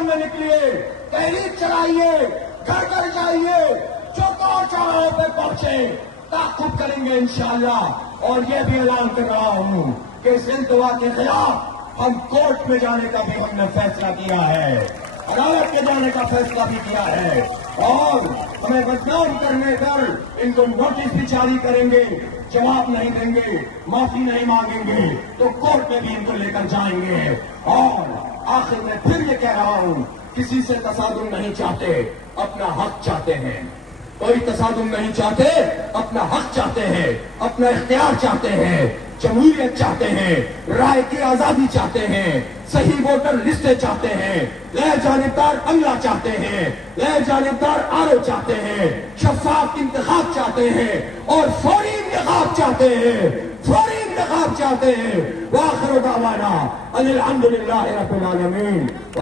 میدان میں نکلیے، تحریک چلائیے، گھر گھر جائیے، جو چوراہوں پہ پہنچے، تعاقب کریں گے انشاءاللہ۔ اور یہ بھی اعلان کر رہا ہوں کہ اس التوا کے خلاف ہم کورٹ میں جانے کا بھی ہم نے فیصلہ کیا ہے، عدالت میں جانے کا فیصلہ بھی کیا ہے، اور ہمیں بدنام کرنے پر ان کو نوٹس بھی جاری کریں گے، جواب نہیں دیں گے، معافی نہیں مانگیں گے تو کورٹ میں بھی ان کو لے کر جائیں گے۔ اور آخر میں پھر یہ کہہ رہا ہوں، کسی سے تصادم نہیں چاہتے، اپنا حق چاہتے ہیں۔ کوئی تصادم نہیں چاہتے، اپنا حق چاہتے ہیں، اپنا اختیار چاہتے ہیں، جمہوریت چاہتے ہیں، رائے کی آزادی چاہتے ہیں، صحیح ووٹر لسٹیں چاہتے ہیں، غیر جانبدار عملہ چاہتے ہیں، غیر جانبدار آر او چاہتے ہیں، شفاف انتخاب چاہتے ہیں، اور فوری انتخاب چاہتے ہیں، فوری انتخاب چاہتے ہیں۔ وآخر دعوانا ان الحمد للہ رب العالمین۔